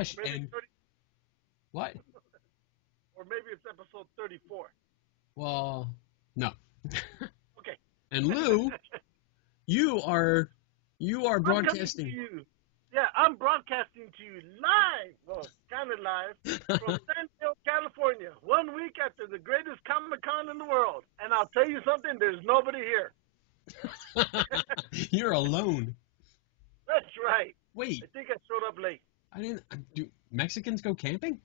gosh. Maybe And 30, what? or maybe it's episode 34. Well, no. Okay. And Lou, you are I'm coming to broadcasting. you. Yeah, I'm broadcasting to you live, well, kind of live, from San Diego, California, 1 week after the greatest Comic-Con in the world. And I'll tell you something, there's nobody here. You're alone. That's right. Wait, I think I showed up late. I didn't. Do Mexicans go camping?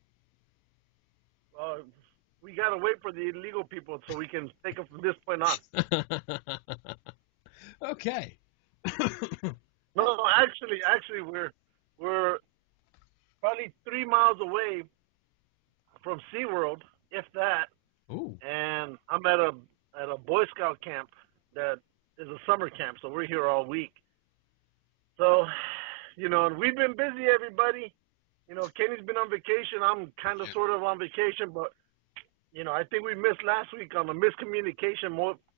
We got to wait for the illegal people so we can take them from this point on. Okay. No, actually, we're probably 3 miles away from SeaWorld, if that. Ooh. And I'm at a Boy Scout camp that is a summer camp, so we're here all week. So, and we've been busy, everybody. Kenny's been on vacation. I'm kind of sort of on vacation, but I think we missed last week on the miscommunication.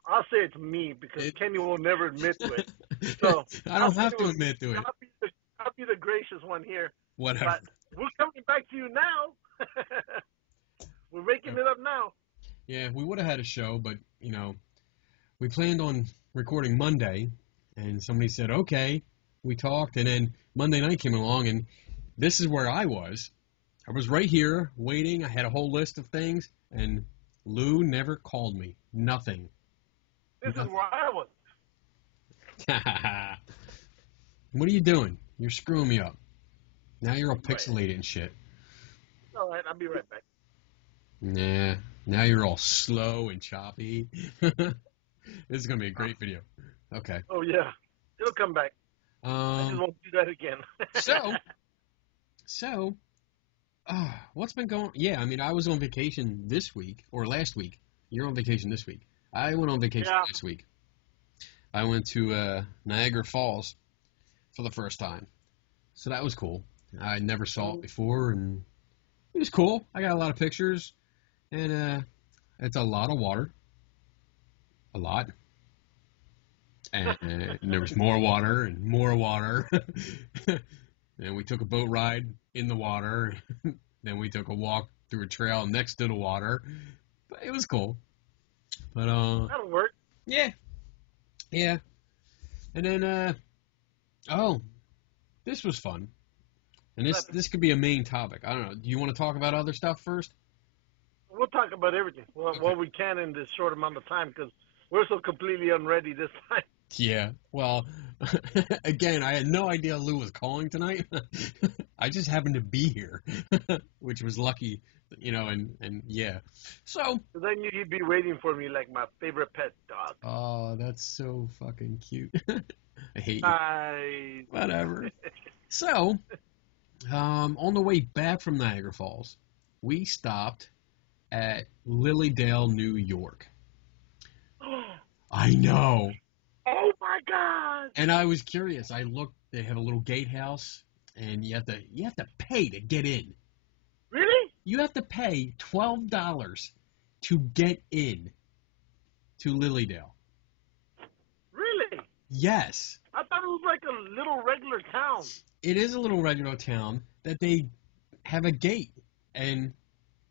I'll say it's me because Kenny will never admit to it. So I don't have to admit to it. I'll be the gracious one here. Whatever. But we're coming back to you now. We're making it up now. Yeah, we would have had a show, but we planned on recording Monday, and somebody said okay. We talked, and then Monday night came along, and this is where I was. I was right here waiting. I had a whole list of things, and Lou never called me. Nothing. This is where I was. What are you doing? You're screwing me up. Now you're all pixelated and shit. All right, I'll be right back. Nah, now you're all slow and choppy. This is going to be a great video. Okay. Oh, yeah. It'll come back. I just won't do that again. So, what's been going on? Yeah, I mean, I was on vacation this week, or last week. You're on vacation this week. I went on vacation last week. I went to Niagara Falls for the first time. So that was cool. I never saw it before, and it was cool. I got a lot of pictures, and it's a lot of water. A lot. And there was more water and more water. And we took a boat ride in the water. Then we took a walk through a trail next to the water. But it was cool. But that'll work. Yeah. Yeah. And then this was fun. And this could be a main topic. I don't know. Do you want to talk about other stuff first? We'll talk about everything. Well, Okay. what we can in this short amount of time because we're so completely unready this time. Yeah. Well, again, I had no idea Lou was calling tonight. I just happened to be here, which was lucky, and yeah. So. Because I knew he'd be waiting for me like my favorite pet dog. Oh, that's so fucking cute. I hate you. Nice. Whatever. So, on the way back from Niagara Falls, we stopped at Lilydale, New York. I know. Oh my God! And I was curious. I looked. They have a little gatehouse, and you have to pay to get in. Really? You have to pay $12 to get in to Lilydale. Really? Yes. I thought it was like a little regular town. It is a little regular town that they have a gate, and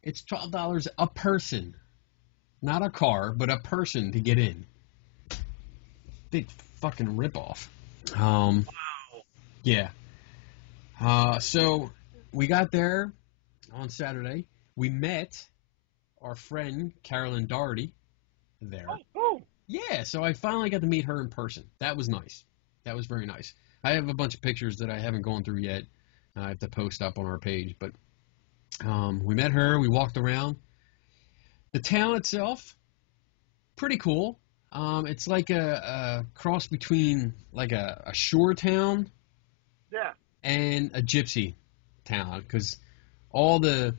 it's $12 a person, not a car, but a person to get in. Big fucking ripoff. Wow. Yeah. So we got there on Saturday. We met our friend Carolyn Doherty there. Oh. Yeah, so I finally got to meet her in person. That was nice. That was very nice. I have a bunch of pictures that I haven't gone through yet. I have to post up on our page. But we met her. We walked around. The town itself, pretty cool. It's like a cross between like a shore town and a gypsy town because all the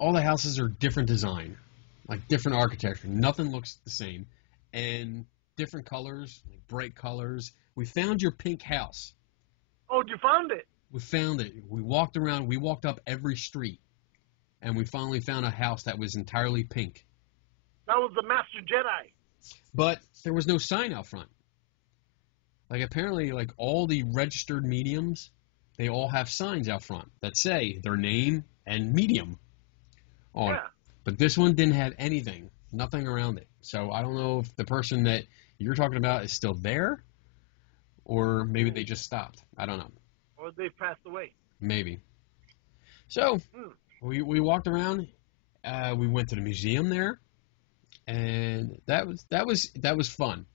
houses are different design, like different architecture. Nothing looks the same, and different colors, like bright colors. We found your pink house. Oh, you found it? We found it. We walked around. We walked up every street, and we finally found a house that was entirely pink. That was the Master Jedi. But there was no sign out front. Like apparently, like all the registered mediums they all have signs out front that say their name and medium on it. Yeah. But this one didn't have anything, nothing around it. So I don't know if the person that you're talking about is still there, or maybe they just stopped. I don't know. Or they passed away. Maybe. So we walked around. We went to the museum there, and that was fun.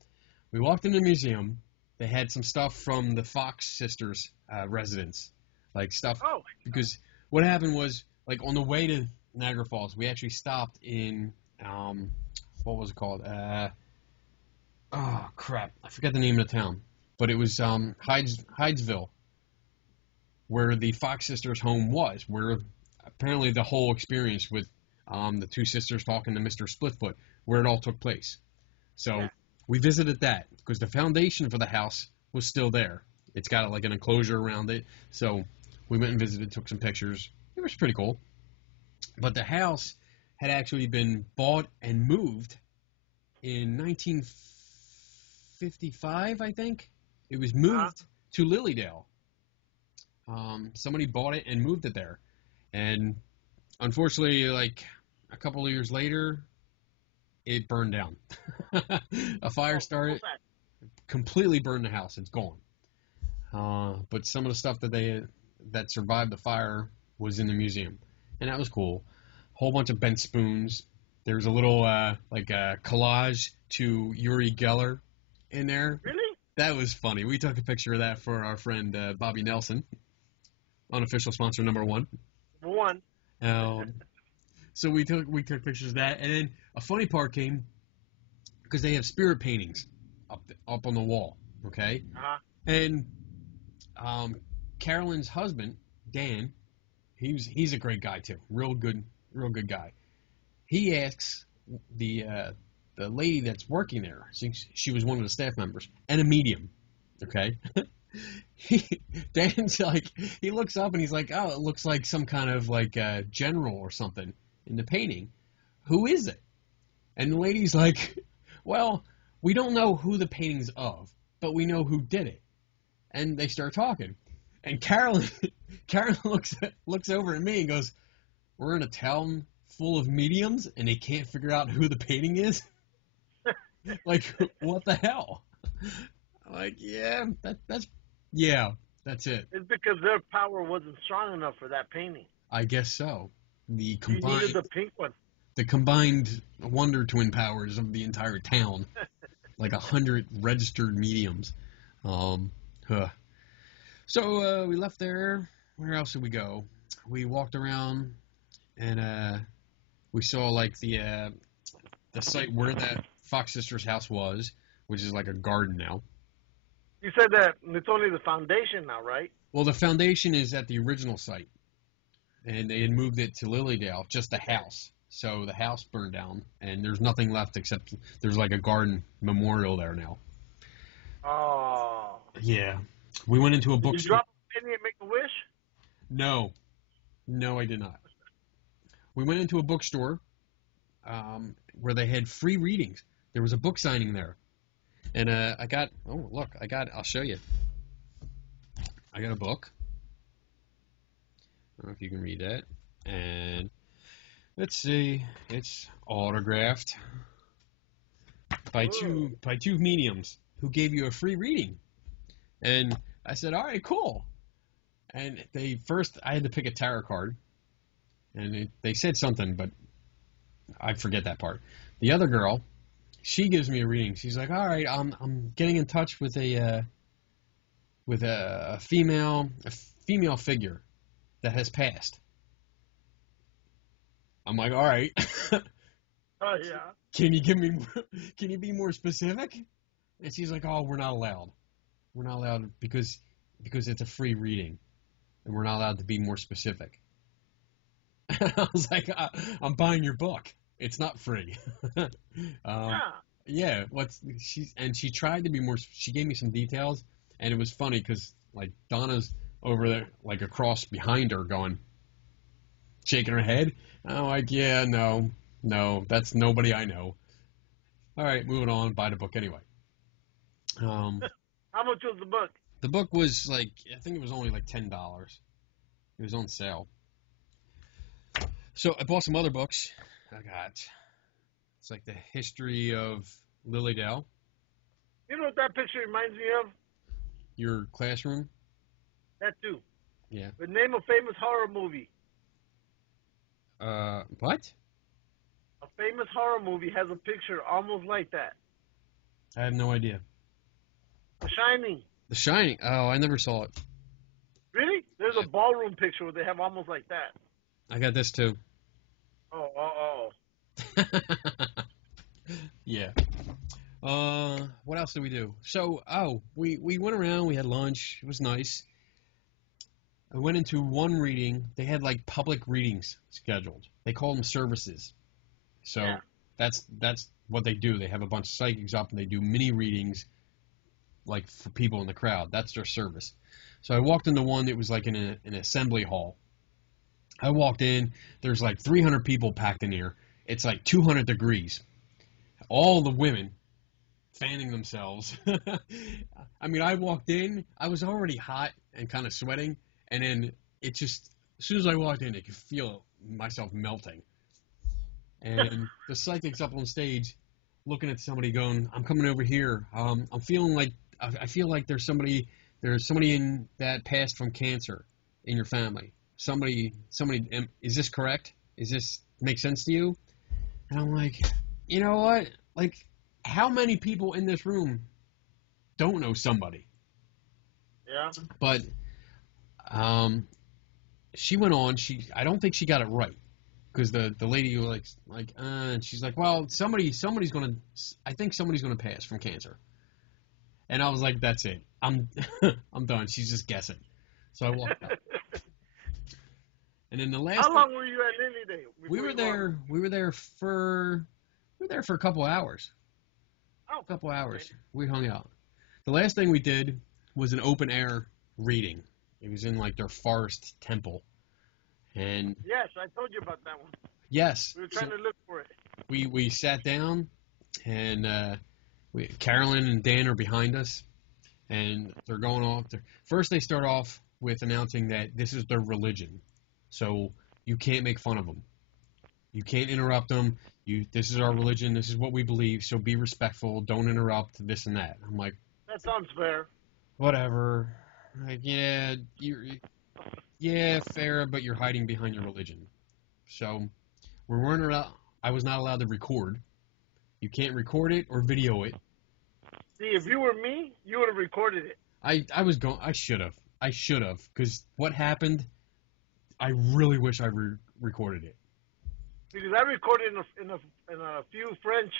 We walked in the museum. They had some stuff from the Fox sisters' residence, like stuff. Oh. Because what happened was, like, on the way to Niagara Falls, we actually stopped in what was it called? Oh crap, I forget the name of the town, but it was Hydesville, where the Fox sisters' home was, where apparently the whole experience with the two sisters talking to Mr. Splitfoot, where it all took place. So we visited that because the foundation for the house was still there. It's got like an enclosure around it. So we went and visited, took some pictures. It was pretty cool. But the house had actually been bought and moved in 1955, I think. It was moved to Lilydale. Somebody bought it and moved it there. And unfortunately, like a couple of years later, it burned down. A fire started, completely burned the house. It's gone. But some of the stuff that survived the fire was in the museum, and that was cool. Whole bunch of bent spoons. There was a little collage to Uri Geller in there. Really? That was funny. We took a picture of that for our friend Bobby Nelson, unofficial sponsor number one. So we took pictures of that, and then a funny part came because they have spirit paintings up on the wall. Okay, and Carolyn's husband Dan, he's a great guy too, real good guy. He asks the lady that's working there, she was one of the staff members and a medium. Okay. Dan's like, he looks up and he's like, oh, it looks like some kind of like general or something in the painting. Who is it? And the lady's like, well, we don't know who the painting's of, but we know who did it. And they start talking. And Carolyn looks over at me and goes, we're in a town full of mediums and they can't figure out who the painting is? Like, what the hell? I'm like, yeah, that's it. It's because their power wasn't strong enough for that painting. I guess so. You needed the pink one. The combined Wonder Twin powers of the entire town, like 100 registered mediums. So we left there. Where else did we go? We walked around, and we saw like the site where that Fox Sisters house was, which is like a garden now. You said that it's only the foundation now, right? Well, the foundation is at the original site, and they had moved it to Lilydale, just the house. So the house burned down, and there's nothing left except there's like a garden memorial there now. Oh. Yeah. We went into a bookstore. Did you drop a penny and make a wish? No. No, I did not. We went into a bookstore where they had free readings. There was a book signing there. And I'll show you. I got a book. I don't know if you can read that. And let's see, it's autographed by two mediums who gave you a free reading. And I said, all right, cool. And I had to pick a tarot card. And they said something, but I forget that part. The other girl, she gives me a reading. She's like, all right, I'm getting in touch with a female figure that has passed. I'm like, all right. Oh yeah. Can you be more specific? And she's like, oh, we're not allowed. We're not allowed because it's a free reading, and we're not allowed to be more specific. I was like, I'm buying your book. It's not free. Yeah. She tried to be more. She gave me some details, and it was funny because like Donna's over there, like across behind her, shaking her head. I'm like, yeah, no, that's nobody I know. All right, moving on. Buy the book anyway. How much was the book? The book was like, I think it was only like $10. It was on sale. So I bought some other books. It's like the history of Lilydale. You know what that picture reminds me of? Your classroom. That too. Yeah. The name of famous horror movie. What? A famous horror movie has a picture almost like that. I have no idea. The Shining. The Shining. Oh, I never saw it. Really? There's a ballroom picture where they have almost like that. I got this too. Oh. Yeah. What else did we do? So, we went around. We had lunch. It was nice. I went into one reading. They had like public readings scheduled. They call them services. So Yeah. that's what they do. They have a bunch of psychics up and they do mini readings, like for people in the crowd. That's their service. So I walked into one that was like in an assembly hall. I walked in. There's like 300 people packed in here. It's like 200 degrees. All the women fanning themselves. I mean, I walked in. I was already hot and kind of sweating. And then it just, as soon as I walked in, I could feel myself melting. And the psychic's up on stage looking at somebody going, I'm coming over here. I'm feeling like, I feel like there's somebody in that passed from cancer in your family. Somebody, is this correct? Is this make sense to you? And I'm like, you know what? Like, how many people in this room don't know somebody? Yeah. But she went on. I don't think she got it right, because the lady was and she's like, well, somebody's gonna. I think somebody's gonna pass from cancer. And I was like, that's it. I'm done. She's just guessing. So I walked out. And then the last. How long were you at Lily Day? We were there for a couple hours. Oh, A couple hours. okay. We hung out. The last thing we did was an open air reading. It was in like their forest temple. And Yes, I told you about that one. yes, We were trying to look for it. we sat down, and Carolyn and Dan are behind us, and they're going off. First, they start off with announcing that this is their religion, so you can't make fun of them. You can't interrupt them. This is our religion. This is what we believe. So be respectful. Don't interrupt. This and that. I'm like, That sounds fair. whatever. Like, yeah, fair, but you're hiding behind your religion. So we weren't allowed. I was not allowed to record. You can't record it or video it. See, if you were me, you would have recorded it. I was going. I should have, because what happened, I really wish I recorded it. Because I recorded in a few French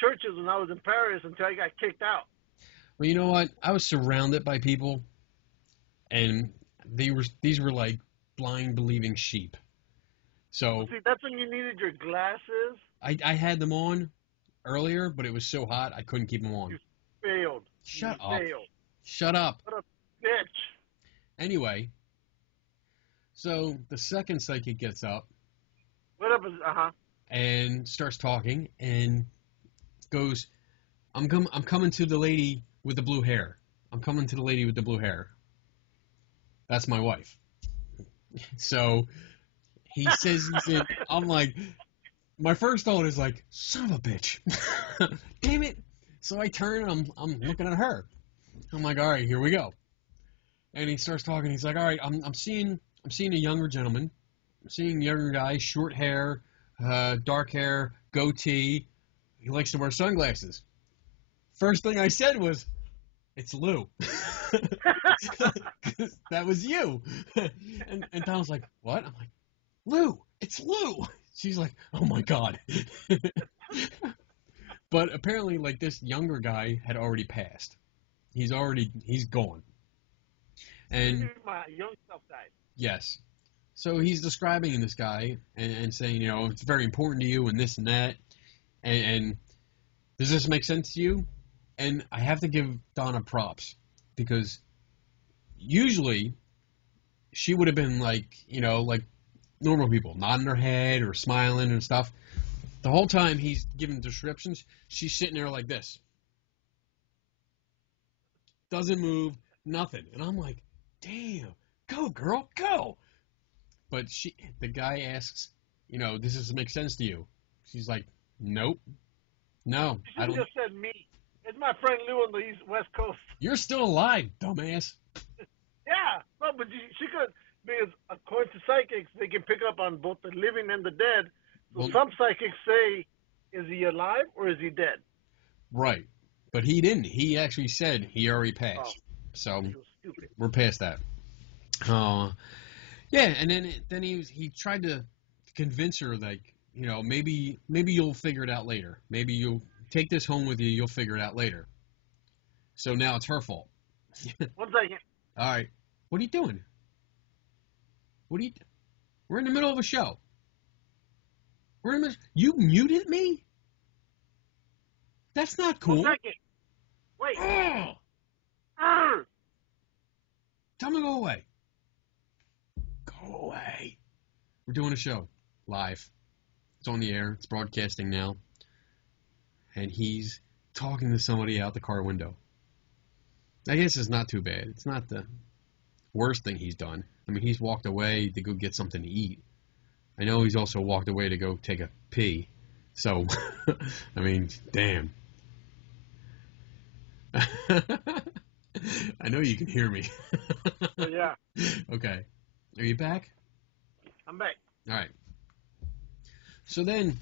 churches when I was in Paris until I got kicked out. Well, you know what? I was surrounded by people, and these were like blind believing sheep. So See, that's when you needed your glasses. I had them on earlier, but it was so hot I couldn't keep them on. You failed. Shut you up. Failed. Shut up. What a bitch. Anyway, so the second psychic gets up What up? and starts talking and goes, I'm coming to the lady with the blue hair. I'm coming to the lady with the blue hair. That's my wife. So he says he's in. I'm like, my first thought is like, son of a bitch. Damn it. So I turn and I'm looking at her. I'm like, all right, here we go. And he starts talking. He's like, all right, I'm seeing a younger gentleman. I'm seeing a younger guy, short hair, dark hair, goatee. He likes to wear sunglasses. First thing I said was, it's Lou. That was you. And Tom's like, what? I'm like, Lou, it's Lou. She's like, oh my God. But apparently, like, this younger guy had already passed. He's gone. And My young self died. yes. So he's describing this guy and saying, you know, it's very important to you and this and that. And does this make sense to you? And I have to give Donna props, because usually she would have been like, you know, like normal people, nodding her head or smiling and stuff. The whole time he's giving descriptions, she's sitting there like this. Doesn't move, Nothing. And I'm like, damn, go girl, go. But the guy asks, does this make sense to you? She's like, nope, no, You I should don't. have just said me. It's my friend Lou on the West Coast. You're still alive, dumbass. Yeah, no, but she could, because according to psychics, they can pick up on both the living and the dead. So Well, some psychics say, is he alive or is he dead? right. But he didn't. He actually said he already Oh, passed. So he was stupid. we're past that. Yeah, and then he tried to convince her, like, maybe you'll figure it out later. Maybe you'll take this home with you. You'll figure it out later. So now it's her fault. 1 second. All right. What are you doing? We're in the middle of a show. You muted me? That's not cool. 1 second. Wait. Tell me to go away. Go away. We're doing a show. Live. It's on the air. It's broadcasting now. And he's talking to somebody out the car window. I guess it's not too bad. It's not the worst thing he's done. I mean, he's walked away to go get something to eat. I know he's also walked away to go take a pee. So, I mean, damn. I know you can hear me. Yeah. Okay. Are you back? I'm back. All right. So then,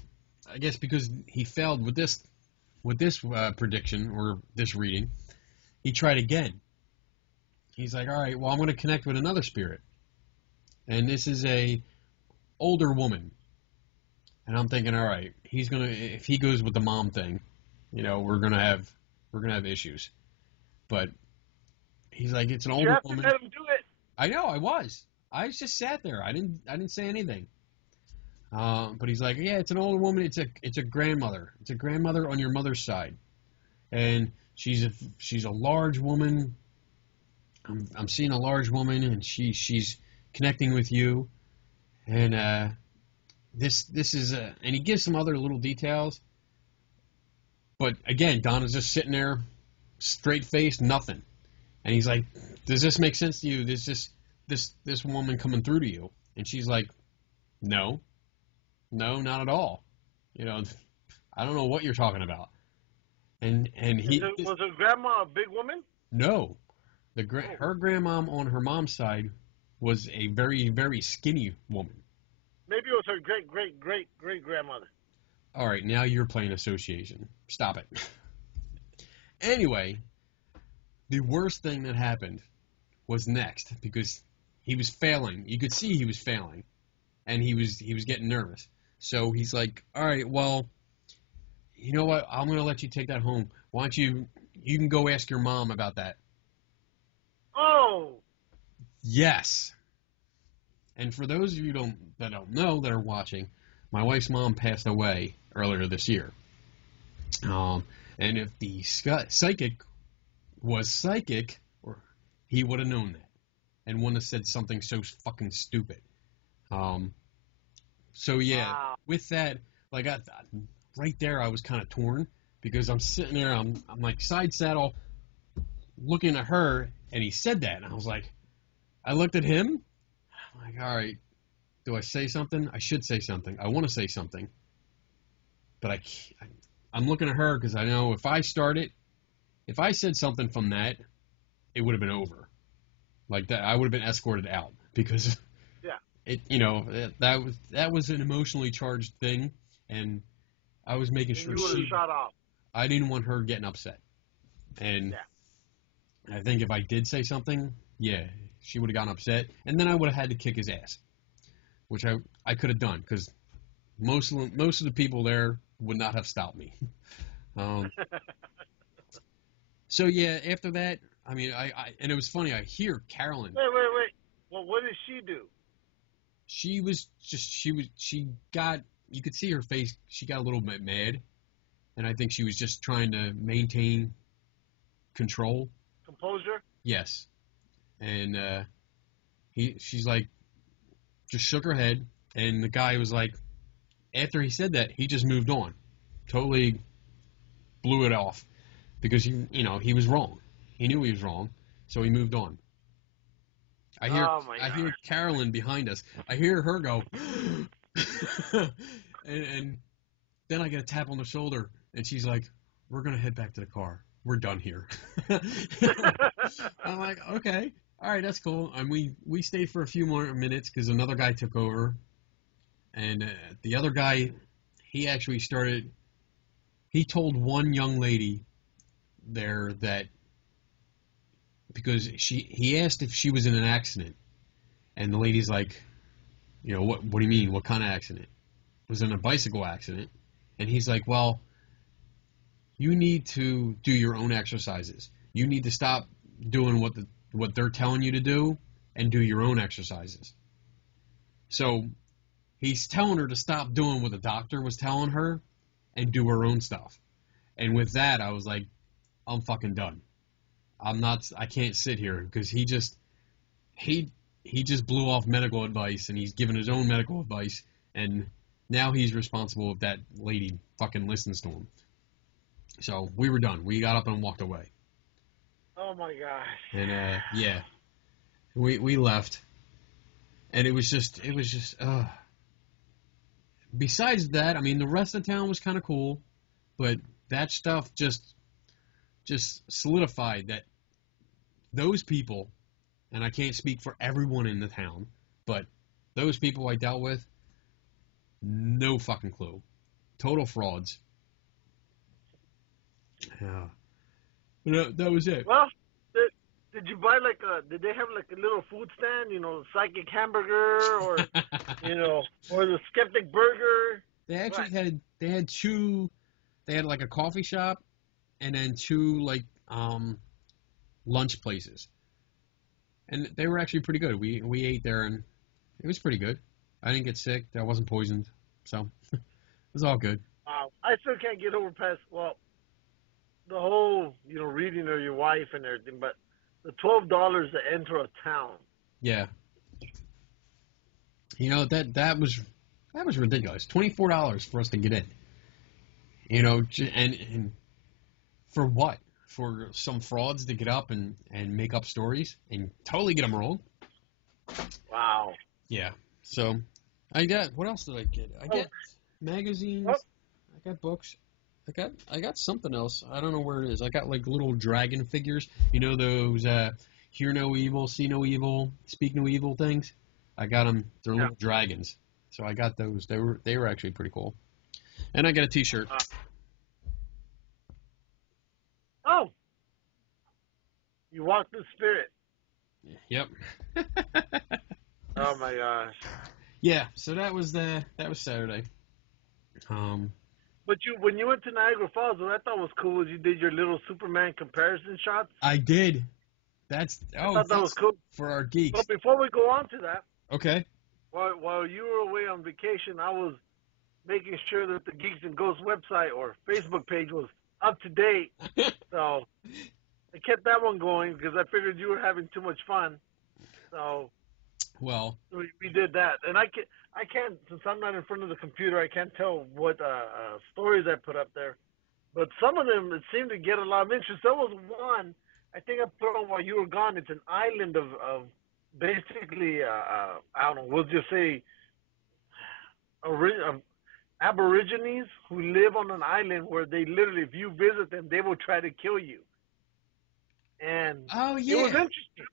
I guess because he failed with this prediction or this reading, he tried again. He's like, all right, well, I'm going to connect with another spirit. And this is a older woman. And I'm thinking, all right, if he goes with the mom thing, we're going to have issues. But he's like, it's an older woman. You have to let him do it. I know, I just sat there. I didn't say anything. But he's like, yeah, it's an older woman. It's a grandmother. It's a grandmother on your mother's side, and she's a large woman. I'm seeing a large woman, and she's connecting with you, and this is and he gives some other little details. But again, Donna's just sitting there, straight faced, nothing, and he's like, does this make sense to you? There's this woman coming through to you, and she's like, no, not at all. I don't know what you're talking about. And was her grandma a big woman? No, her grandmom on her mom's side was a very, very skinny woman. Maybe it was her great grandmother. All right, now you're playing association. Stop it. Anyway, the worst thing that happened was next, because he was failing. You could see he was failing, and he was getting nervous. So he's like, all right, well, you know what? I'm going to let you take that home. Why don't you can go ask your mom about that. Oh. Yes. And for those of you that don't know, that are watching, my wife's mom passed away earlier this year. And if the psychic was psychic, he would have known that and wouldn't have said something so fucking stupid. So yeah, wow. With that, like right there, I was kind of torn because I'm sitting there, I'm like side saddle, looking at her, and he said that, and I was like, I looked at him, I'm like, all right, do I say something? I should say something. I want to say something, but I'm looking at her because I know if I said something from that, it would have been over. Like that, I would have been escorted out because. That was an emotionally charged thing, and I was making sure shot off. I didn't want her getting upset, and I think if I did say something, she would have gotten upset, and then I would have had to kick his ass, which I could have done because most of the people there would not have stopped me. So yeah, after that, I mean, and it was funny. I hear Carolyn. Wait. Well, what did she do? She got, you could see her face, she got a little bit mad, and I think she was just trying to maintain control. Composure? Yes. And she's like, just shook her head, and the guy was like, after he said that, he just moved on. Totally blew it off, because he was wrong. He knew he was wrong, So we moved on. I hear Carolyn behind us. I hear her go, and then I get a tap on the shoulder, and she's like, "We're gonna head back to the car. We're done here." I'm like, "Okay, all right, that's cool." And we stayed for a few more minutes because another guy took over, and the other guy, he actually started. He told one young lady there that because he asked if she was in an accident, and the lady's like, what do you mean? What kind of accident? It was in a bicycle accident. And he's like, well, you need to do your own exercises. You need to stop doing what they're telling you to do and do your own exercises. So he's telling her to stop doing what the doctor was telling her and do her own stuff. And with that, I was like, I'm fucking done. I can't sit here because he just blew off medical advice and he's given his own medical advice and now he's responsible if that lady fucking listens to him. So we were done. We got up and walked away. Oh my gosh. And yeah, we left, and it was just. Besides that, I mean, the rest of town was kind of cool, but that stuff just solidified that those people, and I can't speak for everyone in the town, but those people I dealt with, no fucking clue. Total frauds. Yeah. That was it. Well, did you buy did they have like a little food stand, psychic hamburger or, or the skeptic burger? They actually had two, they had like a coffee shop and then two lunch places. And they were actually pretty good. We ate there and it was pretty good. I didn't get sick. I wasn't poisoned. So it was all good. Wow. I still can't get over past, the whole, reading of your wife and everything, but the $12 to enter a town. Yeah. That was ridiculous. $24 for us to get in. And for what? For some frauds to get up and make up stories and totally get them wrong. Wow. Yeah. So what else did I get? I got magazines. I got books. I got something else. I don't know where it is. I got like little dragon figures. Those hear no evil, see no evil, speak no evil things. I got them. They're little dragons. So I got those. They were actually pretty cool. And I got a T-shirt. Oh. You walked the spirit. Yep. Oh my gosh. Yeah. So that was Saturday. But when you went to Niagara Falls, what I thought was cool was you did your little Superman comparison shots. I did. I thought that was cool for our geeks. But before we go on to that, okay. While you were away on vacation, I was making sure that the Geeks and Ghosts website or Facebook page was up to date. So I kept that one going because I figured you were having too much fun. So we did that, and I can't, since I'm not in front of the computer, I can't tell what stories I put up there. But some of them, it seemed to get a lot of interest. There was one, I think I put on while you were gone. It's an island of basically, I don't know, we'll just say Aborigines who live on an island where they literally, if you visit them, they will try to kill you. And it was interesting.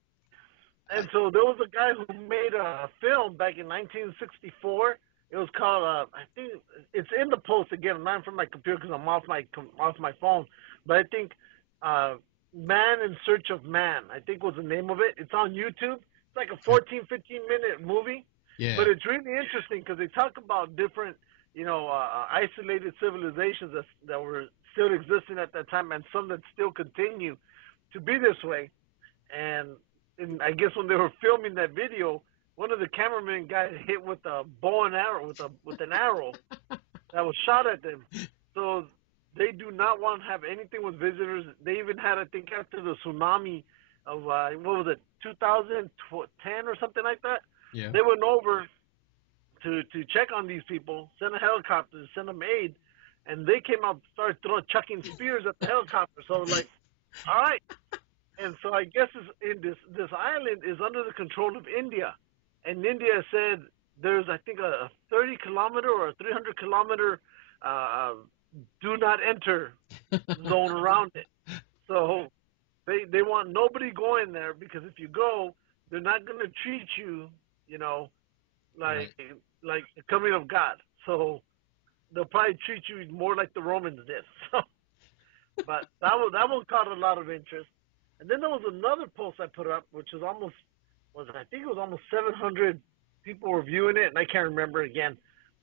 And so there was a guy who made a film back in 1964. It was called, I think it's in the post again. I'm not in front of my computer because I'm off my phone. But I think Man in Search of Man, I think was the name of it. It's on YouTube. It's like a 14, 15-minute movie. Yeah. But it's really interesting because they talk about different, isolated civilizations that were still existing at that time and some that still continue to be this way. And I guess when they were filming that video, one of the cameramen got hit with a bow and arrow, with an arrow that was shot at them. So they do not want to have anything with visitors. They even had, I think, after the tsunami of, 2010 or something like that, they went over to check on these people, send a helicopter, send them aid, and they came out, started chucking spears at the helicopter. So like, all right. And so I guess this island is under the control of India, and India said there's I think a 30 kilometer or a 300 kilometer uh, do not enter zone around it. So they want nobody going there because if you go, they're not going to treat you, you know, like Right. like the coming of God. So they'll probably treat you more like the Romans did. So, but that one caught a lot of interest. And then there was another post I put up, which was almost was I think it was almost 700 people were viewing it, and I can't remember again.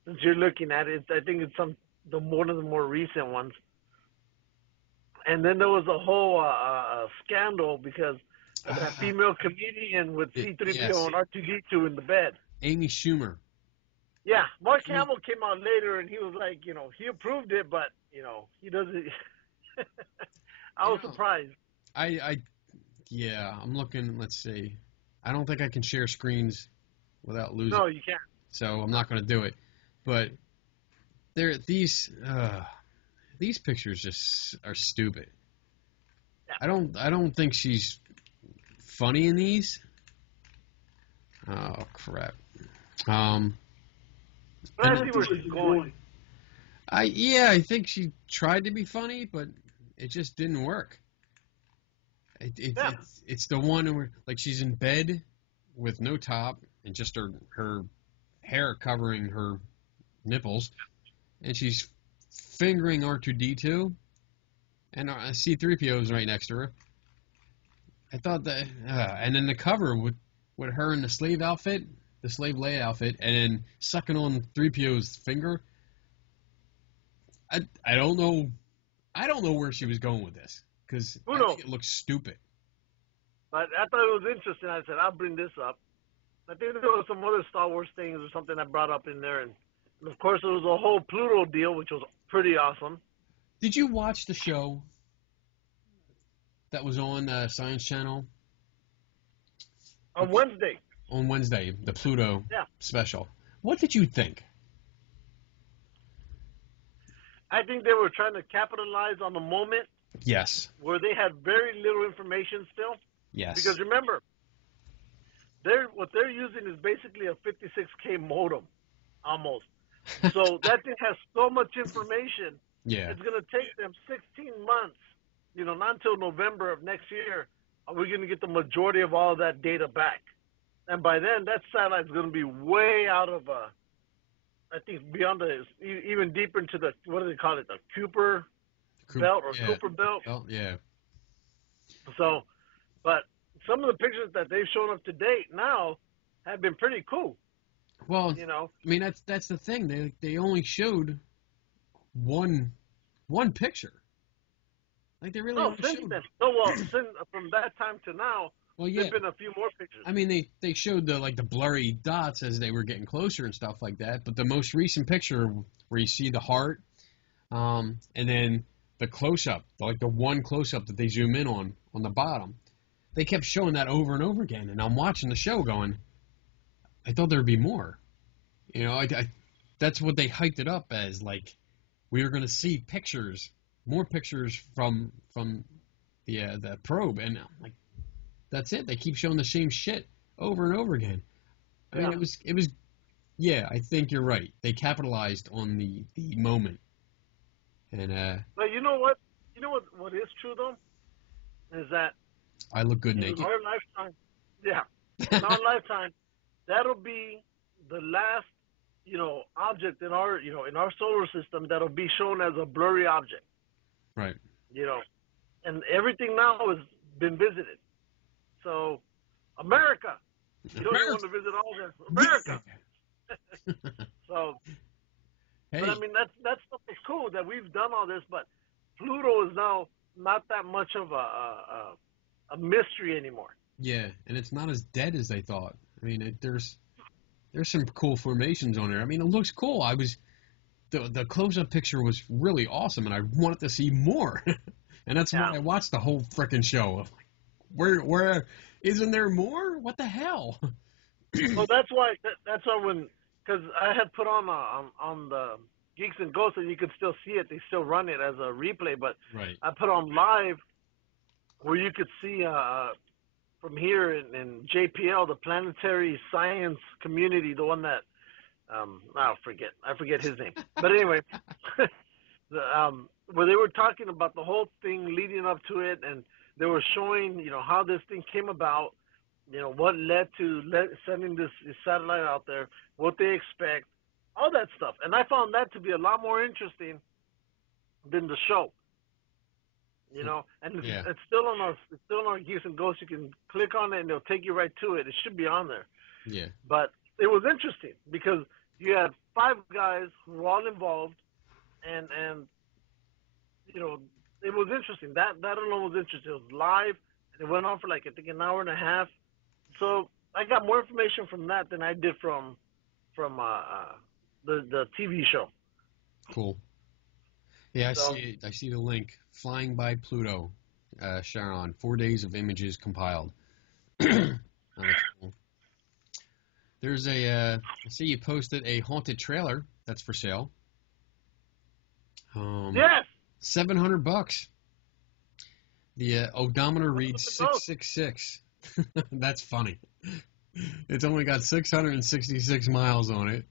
Since you're looking at it, I think it's one of the more recent ones. And then there was a whole scandal because of that Ah, female comedian with C3PO yes, and R2D2 in the bed. Amy Schumer. Yeah, Mark I mean, Hamill came out later and he was like, he approved it, but he doesn't. I you was know, surprised. I yeah, I'm looking. Let's see. I don't think I can share screens without losing, No, you can't. so I'm not going to do it. But there, these pictures just are stupid. Yeah, I don't think she's funny in these. Oh crap. Um, but and I see where she's going. I think she tried to be funny, but it just didn't work. Yeah, It's the one where like she's in bed with no top and just her hair covering her nipples, and she's fingering R2D2, and C3PO is right next to her. I thought that, and then the cover with her in the slave outfit, the slave Leia outfit, and then sucking on 3PO's finger. I don't know. I don't know where she was going with this because who I knows? think it looks stupid. But I thought it was interesting. I said I'll bring this up. I think there was some other Star Wars things or something I brought up in there, and of course there was a whole Pluto deal, which was pretty awesome. Did you watch the show that was on Science Channel On Wednesday, on Wednesday, the Pluto yeah, special? What did you think? I think they were trying to capitalize on the moment Yes, where they had very little information still. yes. Because remember, what they're using is basically a 56K modem, almost. So that thing has so much information. Yeah, It's going to take them 16 months. Not until November of next year are we going to get the majority of all of that data back. And by then, that satellite's going to be way out of I think beyond even deeper into the what do they call it, the Cooper belt or yeah, Cooper belt. well, yeah. So, but some of the pictures that they've shown up to date now have been pretty cool. Well, You know, I mean that's the thing. They only showed one one picture. Like they really no, only since showed. then, no, well, since from that time to now, Well, there've yeah. been a few more pictures. I mean they showed the blurry dots as they were getting closer and stuff like that. But the most recent picture where you see the heart, and then the close up, like the one close up that they zoom in on the bottom, they kept showing that over and over again. And I'm watching the show going, I thought there'd be more. That's what they hyped it up as. Like we were going to see pictures, more pictures from the probe, and I'm like that's it. They keep showing the same shit over and over again. I mean, Yeah, it was. Yeah, I think you're right. They capitalized on the moment, and but you know what? You know what is true though is that I look good in naked. our lifetime, yeah, in our lifetime, that'll be the last object in our solar system that'll be shown as a blurry object. Right. You know, and everything now has been visited. So America, you don't even want America. to visit all this. America. So, but I Hey, mean that's something cool that we've done all this, but Pluto is now not that much of a mystery anymore. yeah, and it's not as dead as they thought. I mean, there's some cool formations on there. I mean, it looks cool. The close up picture was really awesome, and I wanted to see more. And that's Yeah. why I watched the whole freaking show. Where isn't there more? What the hell? So that's why when because I had put on the Geeks and Ghosts and you could still see it. They still run it as a replay, but Right. I put on live where you could see from here in JPL, the Planetary Science Community, the one that I forget his name, but anyway, where they were talking about the whole thing leading up to it, and they were showing, how this thing came about, what led to sending this satellite out there, what they expect, all that stuff, and I found that to be a lot more interesting than the show. And Yeah. it's still on our Geeks and Ghosts. You can click on it and it'll take you right to it. It should be on there. Yeah. But it was interesting because you had 5 guys who were all involved, and it was interesting. That alone was interesting. It was live, and it went on for like I think an hour and a half. So I got more information from that than I did from the TV show. Cool. Yeah, I So, see it. I see the link. Flying by Pluto, Sharon. 4 days of images compiled. Oh, that's cool. There's I see you posted a haunted trailer that's for sale. yes, $700. The odometer reads the ghost. 666. That's funny. It's only got 666 miles on it.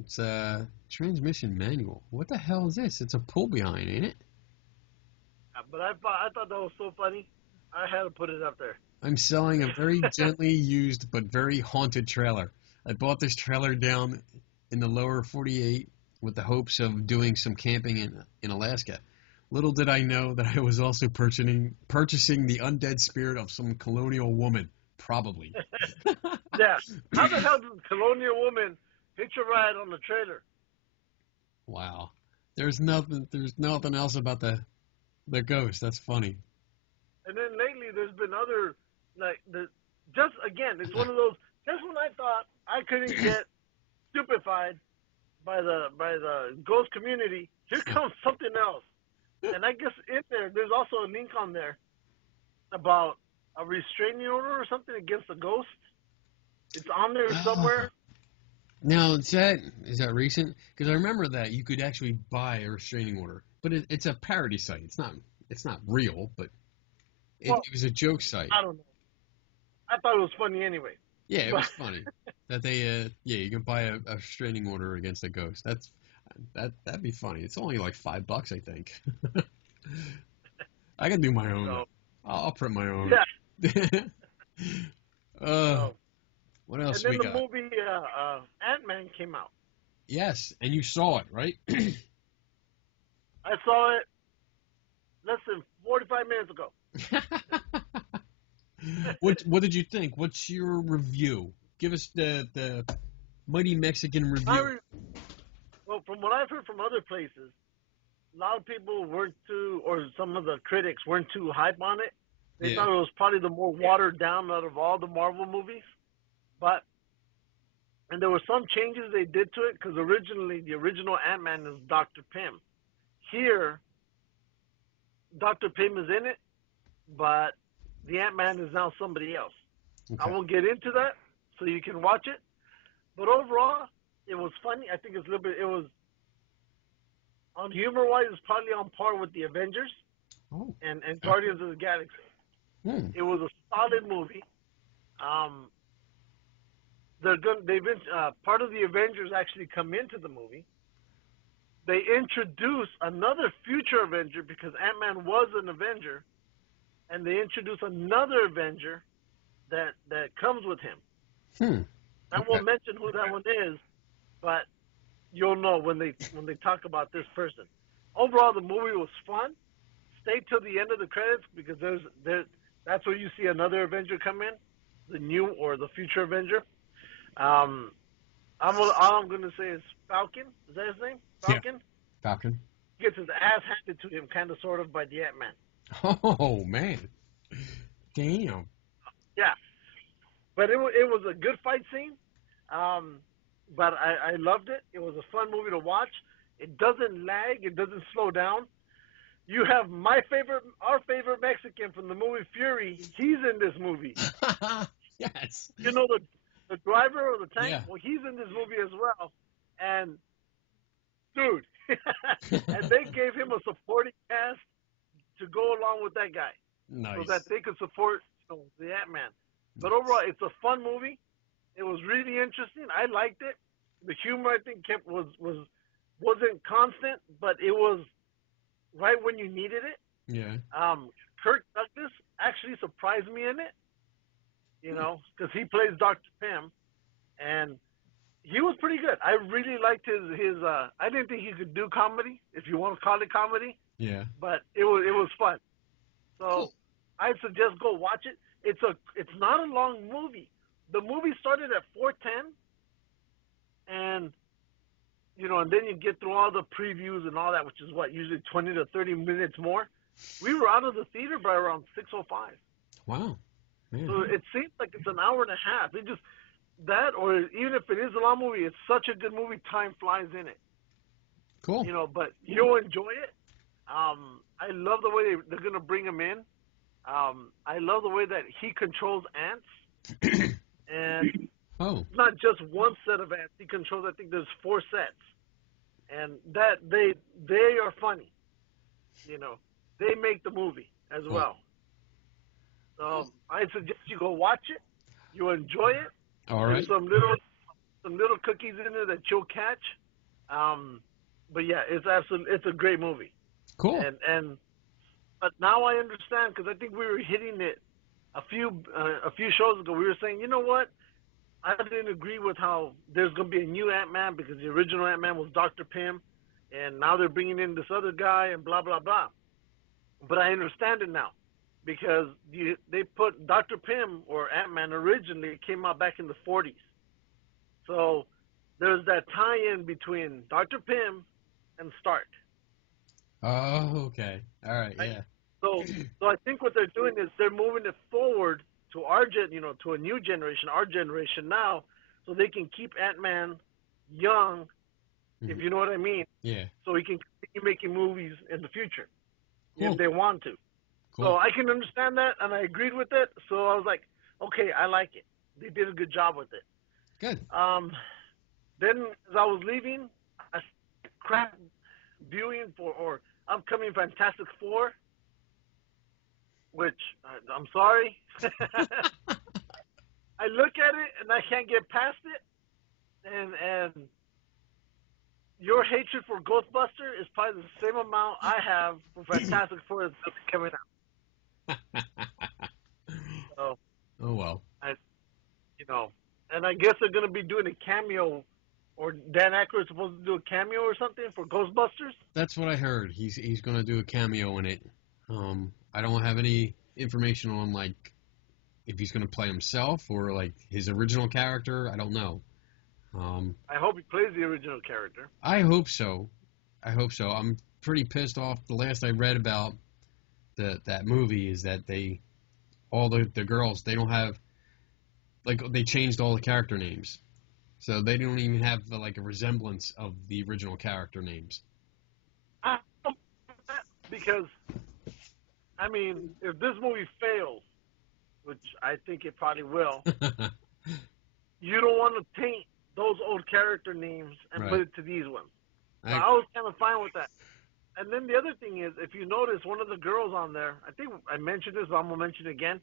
It's a transmission manual. What the hell is this? It's a pull behind, ain't it? But I thought that was so funny. I had to put it up there. I'm selling a very gently used but very haunted trailer. I bought this trailer down in the lower 48 with the hopes of doing some camping in Alaska. Little did I know that I was also purchasing the undead spirit of some colonial woman, probably. Yeah. How the hell did Colonial Woman hitch a ride on the trailer? Wow. There's nothing else about the ghost. That's funny. And then lately, there's been other just again, it's one of those. Just when I thought I couldn't get stupefied by the ghost community, here comes something else. And I guess in there's also a link on there about a restraining order or something against a ghost. It's on there somewhere. Now, is that recent? Because I remember that you could actually buy a restraining order, but it's a parody site. It's not real, but it was a joke site. I don't know. I thought it was funny anyway. Yeah, it was funny that they you can buy a restraining order against a ghost. That'd be funny. It's only like $5, I think. I can do my own. So, I'll print my own. Yeah. What else and then we the got? movie Ant-Man came out. Yes, and you saw it, right? I saw it less than 45 minutes ago. What did you think? What's your review? Give us the mighty Mexican review. Well, from what I've heard from other places, a lot of people weren't too, or some of the critics weren't too hype on it. They thought it was probably the more watered down out of all the Marvel movies. And there were some changes they did to it because originally the original Ant-Man is Dr. Pym. Here, Dr. Pym is in it, but the Ant-Man is now somebody else. Okay. I won't get into that, so you can watch it. But overall, it was funny. I think it's a little bit. It was on humor-wise, it's probably on par with the Avengers and Guardians of the Galaxy. It was a solid movie. They've been part of the Avengers actually come into the movie. They introduce another future Avenger because Ant-Man was an Avenger, and they introduce another Avenger that comes with him. I won't mention who that one is, but you'll know when they talk about this person. Overall, the movie was fun. Stay till the end of the credits because that's where you see another Avenger come in, the new or the future Avenger. All I'm going to say is Falcon. Is that his name? Falcon? Yeah. Falcon. He gets his ass handed to him, kind of, sort of, by the Ant-Man. Oh, man. Damn. Yeah. But it was a good fight scene. But I loved it. It was a fun movie to watch. It doesn't lag. It doesn't slow down. You have our favorite Mexican from the movie Fury. He's in this movie. Yes. You know the driver of the tank? Yeah. Well, he's in this movie as well. And, dude, and they gave him a supporting cast to go along with that guy, Nice. so that they could support the Ant-Man. But overall, it's a fun movie. It was really interesting. I liked it. The humor, I think, wasn't constant, but it was right when you needed it. Yeah. Kirk Douglas actually surprised me in it, because he plays Dr. Pym, and he was pretty good. I really liked his. I didn't think he could do comedy, if you want to call it comedy. Yeah. But it was fun. So Cool. I suggest go watch it. It's not a long movie. The movie started at 4:10, and and then you get through all the previews and all that, which is usually 20 to 30 minutes more. We were out of the theater by around 6:05. Wow. Man. So it seems like it's an hour and a half. It just that, or even if it is a long movie, it's such a good movie. Time flies in it. Cool. But you'll enjoy it. I love the way they're gonna bring him in. I love the way that he controls ants, and it's not just one set of ants. He controls, I think there's 4 sets, and that they are funny. They make the movie as well. So I suggest you go watch it. You'll enjoy it. All right. There's some little cookies in there that you'll catch. But yeah, it's a great movie. Cool. But now I understand, because I think we were hitting it a few shows ago. We were saying, you know what? I didn't agree with how there's going to be a new Ant-Man, because the original Ant-Man was Dr. Pym, and now they're bringing in this other guy and blah, blah, blah. But I understand it now, because they put Dr. Pym, or Ant-Man originally, came out back in the 40s. So there's that tie-in between Dr. Pym and Stark. Oh, okay. All right. Yeah. So I think what they're doing is they're moving it forward to our to a new generation, our generation now, so they can keep Ant-Man young, if you know what I mean. Yeah. So he can continue making movies in the future, Cool. if they want to. Cool. So I can understand that, and I agreed with it. So I was like, okay, I like it. They did a good job with it. Good. Then as I was leaving, I cracked viewing for upcoming Fantastic Four, which I'm sorry. I look at it and I can't get past it, and your hatred for Ghostbuster is probably the same amount I have for Fantastic Four that's coming out. So, oh well. And I guess they're going to be doing a cameo, or Dan Aykroyd's supposed to do a cameo or something for Ghostbusters. That's what I heard. He's going to do a cameo in it. I don't have any information on if he's going to play himself or his original character. I don't know. I hope he plays the original character. I hope so. I'm pretty pissed off. The last I read about that movie is that all the girls, they don't have, they changed all the character names. So they don't even have a resemblance of the original character names. Because, I mean, if this movie fails, which I think it probably will, you don't want to taint those old character names and put it to these ones. So I was kind of fine with that. And then the other thing is, if you notice, one of the girls on there, I think I mentioned this, but I'm going to mention it again,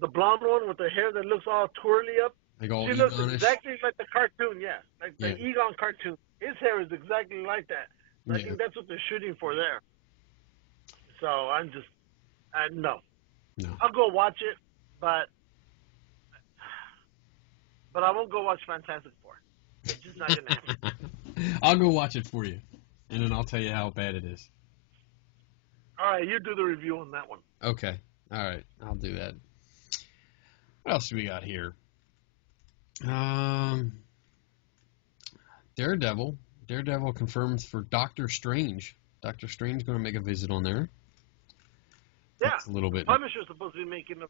the blonde one with the hair that looks all twirly up. All she looks Egon-ish. exactly like the cartoon, the Egon cartoon. His hair is exactly like that. I think that's what they're shooting for there. So I'm just, no. I'll go watch it, but I won't go watch Fantastic Four. It's just not going to happen. I'll go watch it for you, and then I'll tell you how bad it is. All right, you do the review on that one. Okay. All right, I'll do that. What else do we got here? Daredevil. Daredevil confirmed for Doctor Strange. Doctor Strange going to make a visit on there. Yeah. That's a little bit. Punisher's supposed to be making a.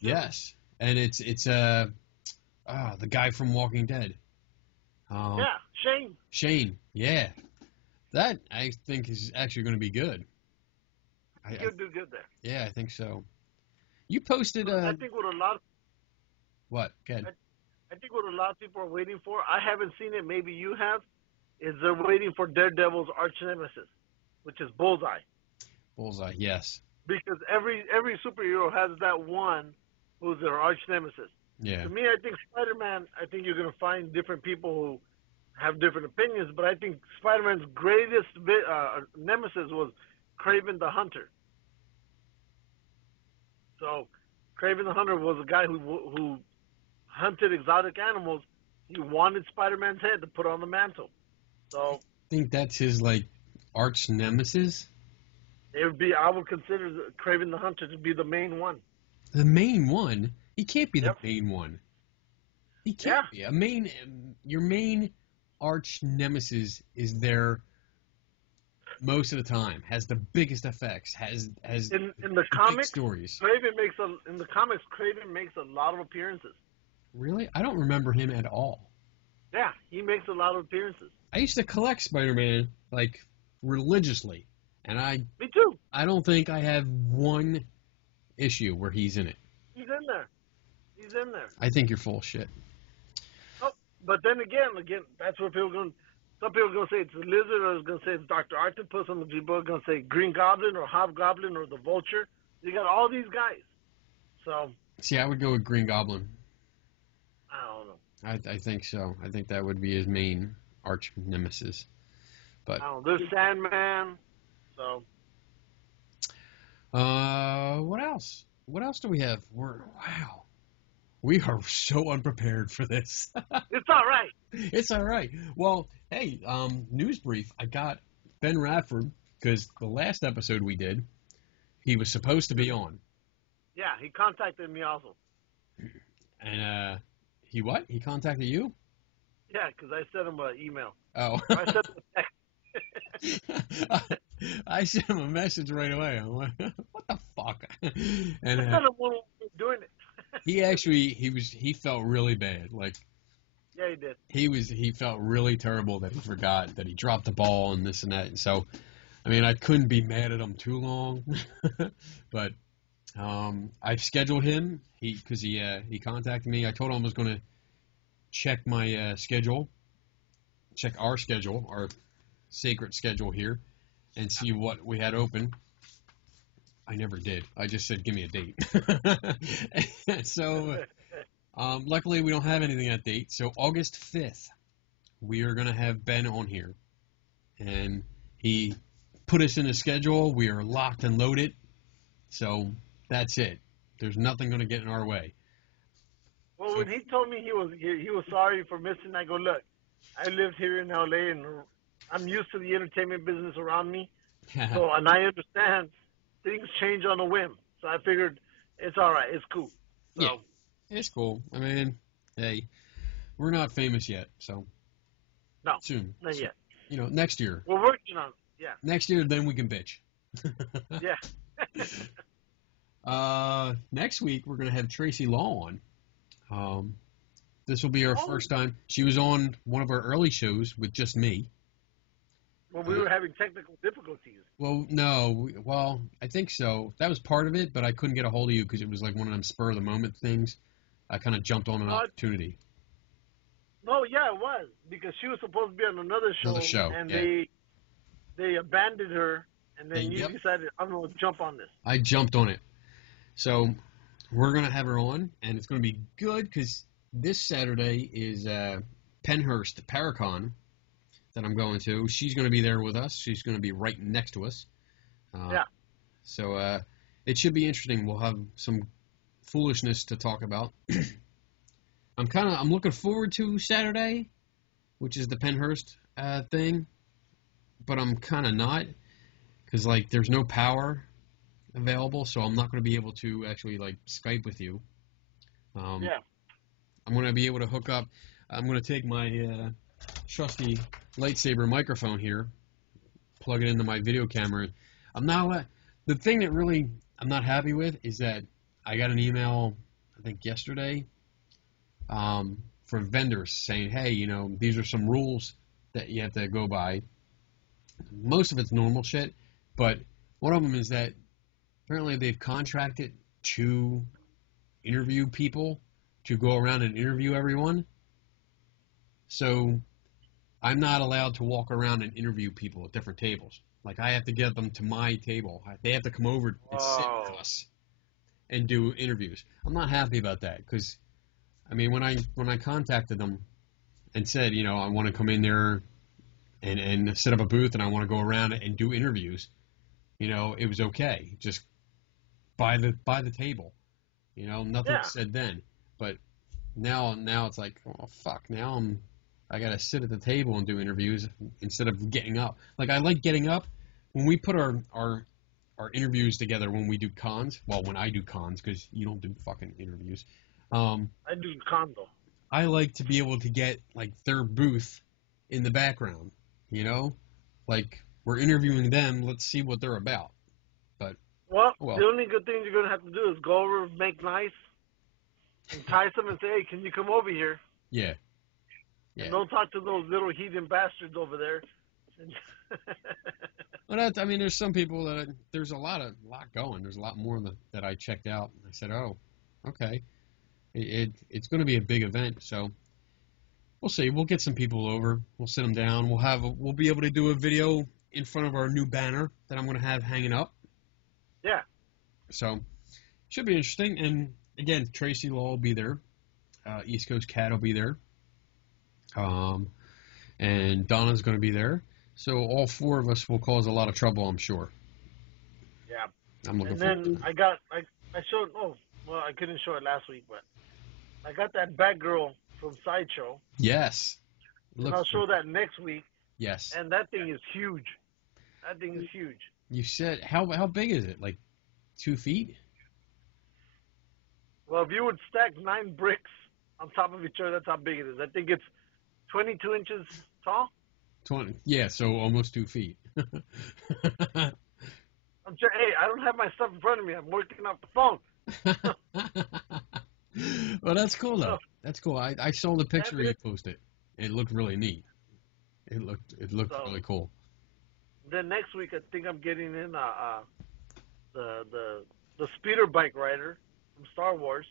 Yes, and it's the guy from Walking Dead. Shane. Shane, yeah. That, I think, is actually going to be good. He'll do good there. Yeah, I think so. You posted I think what a lot of... What? Go ahead. I think what a lot of people are waiting for, I haven't seen it, maybe you have, is they're waiting for Daredevil's arch nemesis, which is Bullseye. Bullseye, yes. because every superhero has that one who's their arch nemesis. Yeah. To me, I think Spider-Man. I think you're gonna find different people who have different opinions, but I think Spider-Man's greatest nemesis was Kraven the Hunter. So, Kraven the Hunter was a guy who hunted exotic animals. He wanted Spider-Man's head to put on the mantle. So I think that's his like arch nemesis. it would be. I would consider Kraven the Hunter to be the main one. The main one. He can't be Yep. the main one. He can't be. Your main arch nemesis is there most of the time. Has the biggest effects. Has In the big comics, stories. in the comics Kraven makes a lot of appearances. Really? I don't remember him at all. Yeah, he makes a lot of appearances. I used to collect Spider-Man like religiously, and Me too. I don't think I have one issue where he's in it. He's in there. He's in there. I think you're full of shit. Oh, but then again, that's what people are going. Some people are going to say it's the Lizard, or it's going to say it's Doctor Octopus. Some people are going to say Green Goblin or Hobgoblin or the Vulture. You got all these guys. So See, I would go with Green Goblin. I don't know. I think so. I think that would be his main arch nemesis. But I don't know. There's Sandman. So what else? What else do we have? Wow. We are so unprepared for this. it's all right. It's all right. Well, hey, news brief. I got Ben Radford because the last episode we did, he was supposed to be on. Yeah, he contacted me also. And he what? He contacted you? Yeah, because I sent him an email. Oh. I sent him a text. I sent him a message right away. I'm like, what the fuck? And I sent him one doing it. he felt really bad. Like, yeah, he did. He felt really terrible that he forgot that he dropped the ball and this and that. And so, I mean, I couldn't be mad at him too long, but I've scheduled him because he contacted me. I told him I was going to check my schedule, check our schedule, our sacred schedule here, and see what we had open. I never did. I just said, give me a date. So, luckily we don't have anything at date. So August 5th, we are going to have Ben on here. And he put us in a schedule. We are locked and loaded. So that's it. There's nothing going to get in our way. Well, when he told me he was sorry for missing, I go, look, I lived here in L.A. and I'm used to the entertainment business around me. So, and I understand things change on a whim. So I figured it's all right. It's cool. So, yeah, it's cool. I mean, hey, we're not famous yet, so no, soon. Not yet. You know, next year. We're working on it. Yeah. Next year, then we can bitch. Yeah. Next week we're gonna have Tracy Law on. This will be our first time. She was on one of our early shows with just me. Well, we were having technical difficulties. Well, no. Well, I think so. That was part of it, but I couldn't get a hold of you because it was like one of them spur of the moment things. I kind of jumped on an opportunity. No, yeah, it was because she was supposed to be on another show. And they abandoned her, and then you decided, I'm going to jump on this. I jumped on it. So we're going to have her on, and it's going to be good because this Saturday is Penhurst Paracon that I'm going to. She's going to be there with us. She's going to be right next to us. So it should be interesting. We'll have some foolishness to talk about. I'm looking forward to Saturday, which is the Penhurst thing, but I'm kind of not because like there's no power available, so I'm not going to be able to actually like Skype with you. I'm going to be able to hook up. I'm going to take my trusty lightsaber microphone here, plug it into my video camera. The thing that really I'm not happy with is that I got an email, I think yesterday, from vendors saying, hey, you know, these are some rules that you have to go by. Most of it's normal shit, but one of them is that apparently they've contracted to interview people to go around and interview everyone. So I'm not allowed to walk around and interview people at different tables. Like I have to get them to my table. They have to come over and sit with us and do interviews. I'm not happy about that because, I mean, when I contacted them and said, you know, I want to come in there and set up a booth and I want to go around and do interviews, you know, it was okay. Just by the table, you know, nothing was said then. But now it's like, oh fuck, now I gotta sit at the table and do interviews instead of getting up. Like I like getting up when we put our interviews together when we do cons. Well, when I do cons, because you don't do fucking interviews. I do cons though. I like to be able to get like their booth in the background, you know, like we're interviewing them. Let's see what they're about. But well, the only good thing you're gonna have to do is go over, make nice, entice them, and say, "Hey, can you come over here?" Yeah. Yeah. And don't talk to those little heathen bastards over there. Well, I mean, there's some people that there's a lot going. There's a lot more that I checked out. I said, oh, okay. It's going to be a big event, so we'll see. We'll get some people over. We'll sit them down. We'll be able to do a video in front of our new banner that I'm going to have hanging up. Yeah. So should be interesting. And again, Tracy will all be there. East Coast Cat will be there. And Donna's going to be there. So all four of us will cause a lot of trouble, I'm sure. Yeah. I'm looking forward to it. And then I showed, I couldn't show it last week, but I got that Batgirl from Sideshow. Yes. And I'll show that next week. Yes. And that thing is huge. That thing is huge. You said, how big is it? Like 2 feet? Well, if you would stack 9 bricks on top of each other, that's how big it is. I think it's 22 inches tall. 20. Yeah, so almost 2 feet. Hey, I don't have my stuff in front of me. I'm working off the phone. Well, that's cool though. That's cool. I saw the picture you posted. It looked really neat. It looked really cool. Then next week, I think I'm getting in the speeder bike rider from Star Wars.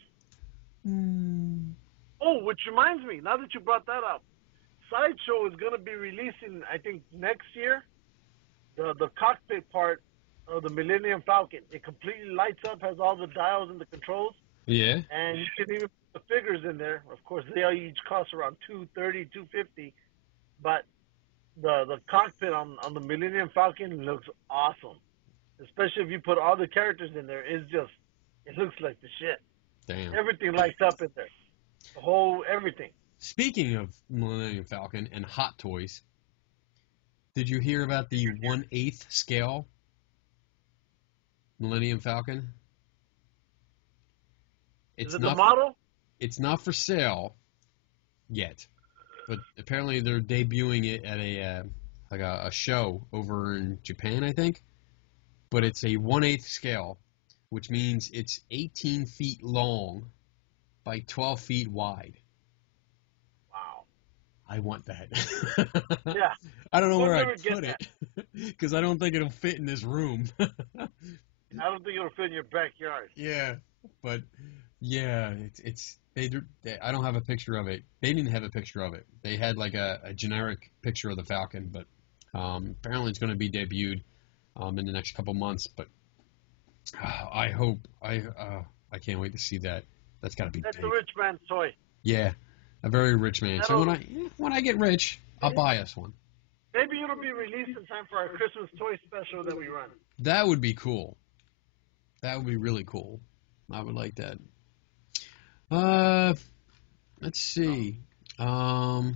Oh, which reminds me, now that you brought that up, Sideshow is going to be releasing, I think, next year, the cockpit part of the Millennium Falcon. It completely lights up, has all the dials and the controls. Yeah. And you can even put the figures in there. Of course, they all each cost around $230, $250. But the cockpit on the Millennium Falcon looks awesome. Especially if you put all the characters in there. It looks like the shit. Damn. Everything lights up in there. Everything. Speaking of Millennium Falcon and Hot Toys, did you hear about the 1/8 scale Millennium Falcon? Is it the model? It's not for sale yet, but apparently they're debuting it at a show over in Japan, I think. But it's a 1/8 scale, which means it's 18 feet long by 12 feet wide. Wow. I want that. Yeah. I don't know where I'd put it because I don't think it'll fit in this room. I don't think it'll fit in your backyard. Yeah, but yeah, I don't have a picture of it. They didn't have a picture of it. They had like a generic picture of the Falcon, but apparently it's going to be debuted in the next couple months. But I hope I can't wait to see that. That's got to be. That's big. a rich man's toy. Yeah, a very rich man. So when I get rich, I'll buy us one. Maybe it'll be released in time for our Christmas toy special that we run. That would be cool. That would be really cool. I would like that. Let's see. There's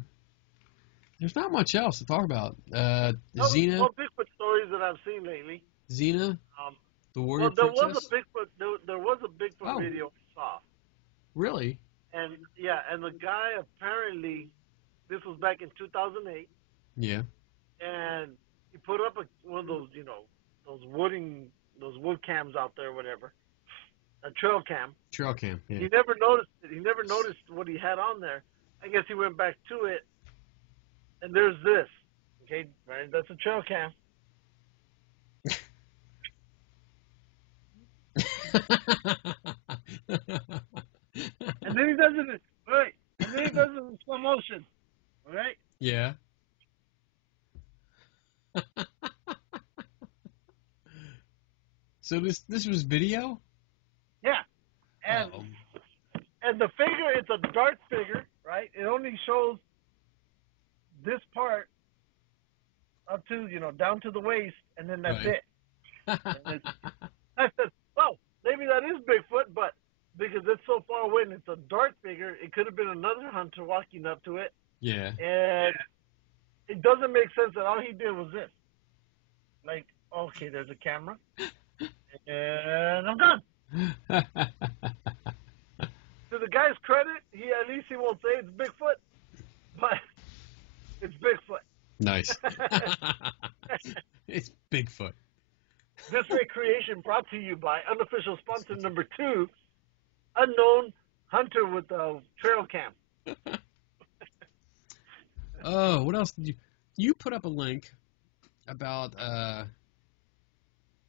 not much else to talk about. Xena. No Bigfoot stories that I've seen lately. Xena. The Warrior there Princess. There was a Bigfoot video I saw. Really? And the guy apparently, this was back in 2008. Yeah. And he put up one of those, those wood cams out there, whatever. A trail cam. Trail cam. Yeah. He never noticed it. He never noticed what he had on there. I guess he went back to it, and there's this. Okay, right? That's a trail cam. And then he does it. Right. And then he does it in slow motion. All right. Yeah. So this was video? Yeah. And Uh-oh. and the figure, it's a dark figure, right? It only shows this part up to, down to the waist, and then that's Right. it. And I said, well, maybe that is Bigfoot, but because it's so far away and it's a dark figure, it could have been another hunter walking up to it. Yeah. And it doesn't make sense that all he did was this. Like, okay, there's a camera, and I'm gone. To the guy's credit, at least he won't say it's Bigfoot, but it's Bigfoot. Nice. It's Bigfoot. This recreation brought to you by unofficial sponsor number 2, unknown hunter with a trail cam. Oh, what else did you put up a link about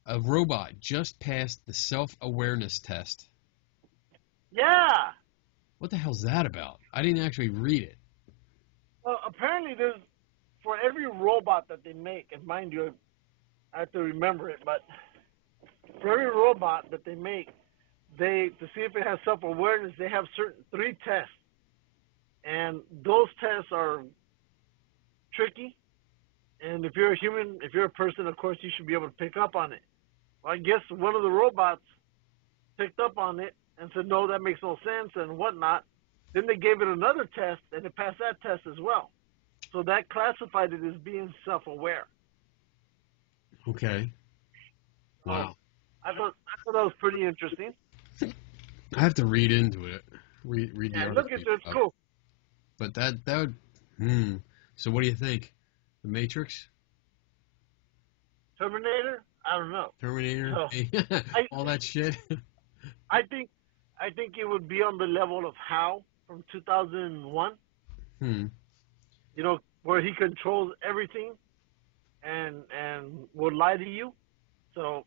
a robot just passed the self-awareness test. Yeah. What the hell's that about? I didn't actually read it. Well, apparently there's, for every robot that they make, and mind you, I have to remember it, but for every robot that they make, to see if it has self-awareness, they have 3 tests. And those tests are tricky. And if you're a human, if you're a person, of course, you should be able to pick up on it. Well, I guess one of the robots picked up on it and said, no, that makes no sense and whatnot. Then they gave it another test, and it passed that test as well. So that classified it as being self-aware. Okay. Wow. I thought that was pretty interesting. I have to read into it. Read the article. Look into it. It's cool. But that would. So what do you think? The Matrix? Terminator? I don't know. Terminator? No. All that shit? I think it would be on the level of HAL from 2001. Where he controls everything and will lie to you. So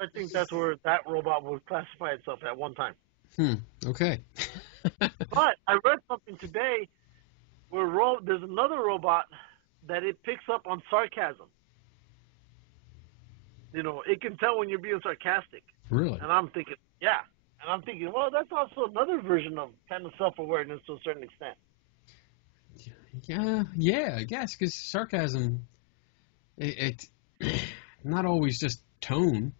I think that's where that robot would classify itself at one time. Okay. But I read something today where there's another robot that it picks up on sarcasm. It can tell when you're being sarcastic. Really? And I'm thinking, yeah. And I'm thinking, well, that's also another version of kind of self-awareness to a certain extent. Yeah, I guess, because sarcasm, it's not always just tone.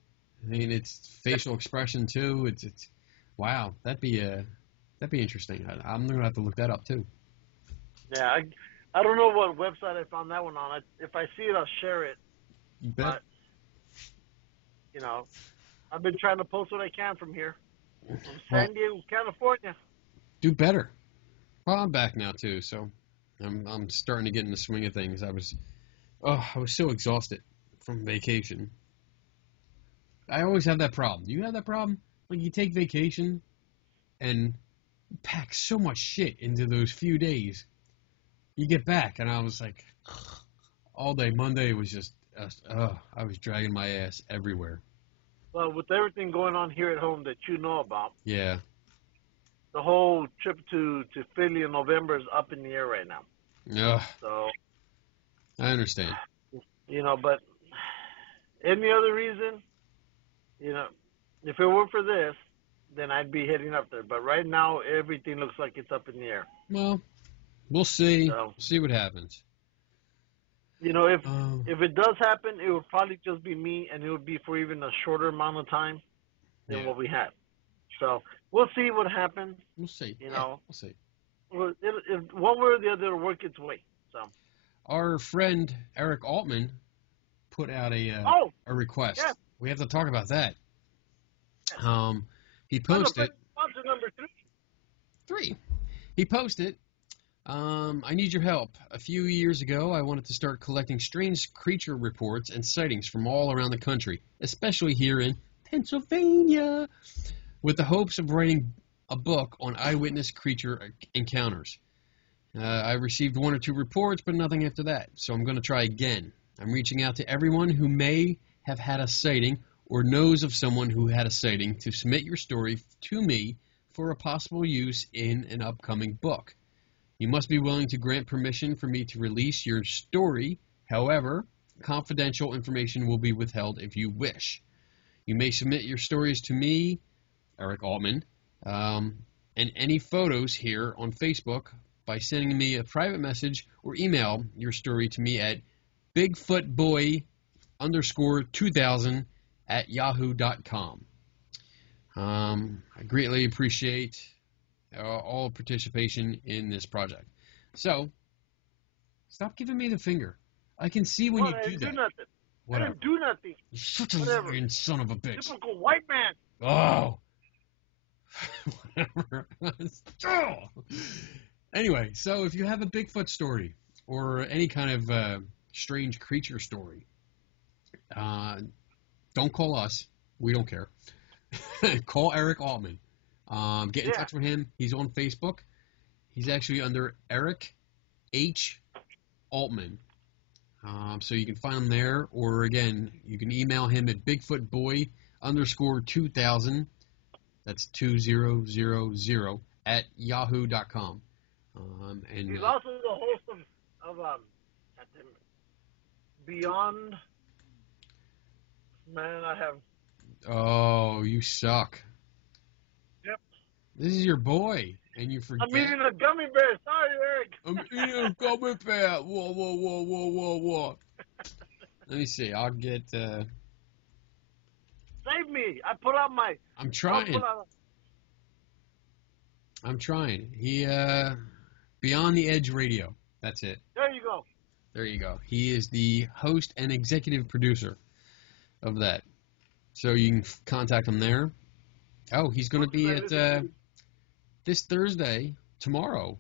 I mean, it's facial expression too. It's wow, that'd be interesting. I'm gonna have to look that up too. Yeah, I don't know what website I found that one on. If I see it, I'll share it. You bet. But, I've been trying to post what I can from here, from San Diego, California. Do better. Well, I'm back now too, so I'm starting to get in the swing of things. I was so exhausted from vacation. I always have that problem. Do you have that problem? Like, you take vacation and you pack so much shit into those few days. You get back, and I was like, all day Monday was just, I was dragging my ass everywhere. Well, with everything going on here at home that you know about, yeah, the whole trip to Philly in November is up in the air right now. Yeah. So I understand. But any other reason, if it weren't for this, then I'd be heading up there. But right now, everything looks like it's up in the air. Well, we'll see. So, see what happens. If it does happen, it would probably just be me, and it would be for even a shorter amount of time than what we had. So we'll see what happens. We'll see. We'll see. If one way or the other, it'll work its way. So our friend Eric Altman put out a request. Yeah. We have to talk about that. He posted. Sponsor number 3. He posted. I need your help. A few years ago, I wanted to start collecting strange creature reports and sightings from all around the country, especially here in Pennsylvania, with the hopes of writing a book on eyewitness creature encounters. I received 1 or 2 reports, but nothing after that, so I'm going to try again. I'm reaching out to everyone who may have had a sighting or knows of someone who had a sighting to submit your story to me for a possible use in an upcoming book. You must be willing to grant permission for me to release your story. However, confidential information will be withheld if you wish. You may submit your stories to me, Eric Altman, and any photos here on Facebook by sending me a private message or email your story to me at bigfootboy_2000@yahoo.com. I greatly appreciate all participation in this project. So, stop giving me the finger. I can see when you do that. Nothing. Whatever. I didn't do nothing. You're such a Whatever. lying son of a bitch. Typical white man. Oh. Whatever. Anyway, so if you have a Bigfoot story or any kind of strange creature story, don't call us. We don't care. Call Eric Altman. Get in touch with him. He's on Facebook. He's actually under Eric H. Altman. So you can find him there, or again, you can email him at bigfootboy_2000. That's 2000 at yahoo.com. And he's also the host of Beyond. Man, I have. Oh, you suck. Yep. This is your boy, and you forget. I'm eating a gummy bear. Sorry, Eric. I'm eating a gummy bear. Whoa. Let me see. I'll get. Save me. I put out my. I'm trying. He Beyond the Edge Radio. That's it. There you go. There you go. He is the host and executive producer of that. So you can contact him there. Oh, he's going to be at this Thursday, tomorrow,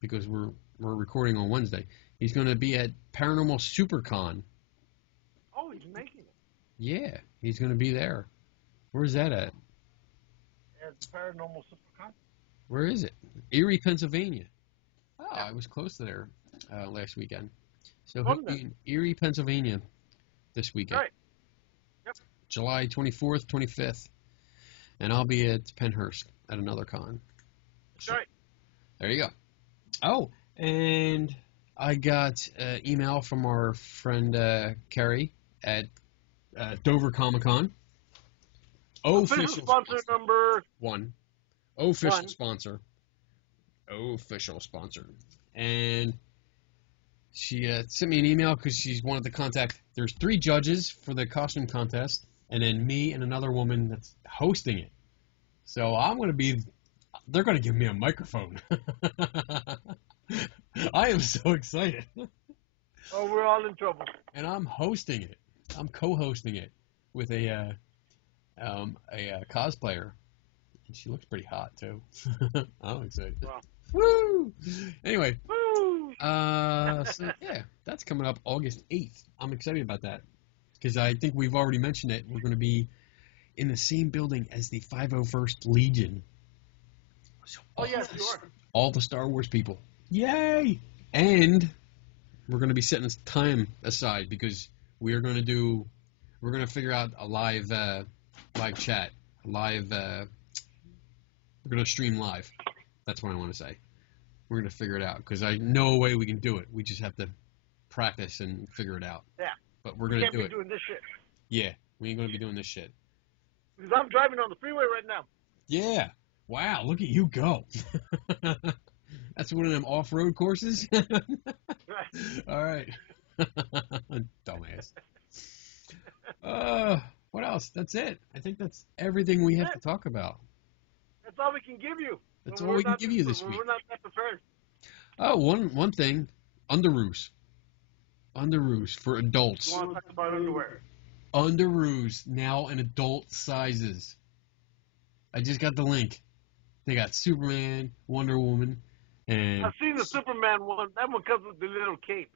because we're recording on Wednesday. He's going to be at Paranormal SuperCon. Oh, he's making it. Yeah, he's going to be there. Where's that at? At Paranormal SuperCon. Where is it? Erie, Pennsylvania. Oh, I was close to there last weekend. So he'll be in Erie, Pennsylvania this weekend. Right. Yep. July 24th, 25th. And I'll be at Pennhurst at another con. So, right. There you go. Oh, and I got an email from our friend Carrie at Dover Comic Con. Official sponsor number 1. Official sponsor. Official sponsor. And she sent me an email because she's wanted to contact. There's 3 judges for the costume contest, and then me and another woman that's hosting it. So I'm going to be. They're going to give me a microphone. I am so excited. Oh, we're all in trouble. And I'm hosting it. I'm co-hosting it with a cosplayer. And she looks pretty hot, too. I'm excited. Wow. Woo! Anyway. Woo! So, yeah, that's coming up August 8th. I'm excited about that. Because I think we've already mentioned it. We're going to be in the same building as the 501st Legion. So yes, you are. All the Star Wars people. Yay! And we're going to be setting time aside because we're going to figure out a live chat. We're going to stream live. That's what I want to say. We're going to figure it out because I know a way we can do it. We just have to practice and figure it out. Yeah. But we're going to do it. Can't be doing this shit. Yeah, we ain't going to be doing this shit. Because I'm driving on the freeway right now. Yeah. Wow, look at you go. That's one of them off-road courses? Right. All right. Dumbass. What else? That's it. I think that's everything we have to talk about. That's all we can give you. That's all we can give you this week. We're not that prepared. Oh, one thing. Underoos. Underoos for adults. You want to talk about underwear? Underoos now in adult sizes. I just got the link. They got Superman, Wonder Woman, and I've seen the Superman one. That one comes with the little cape.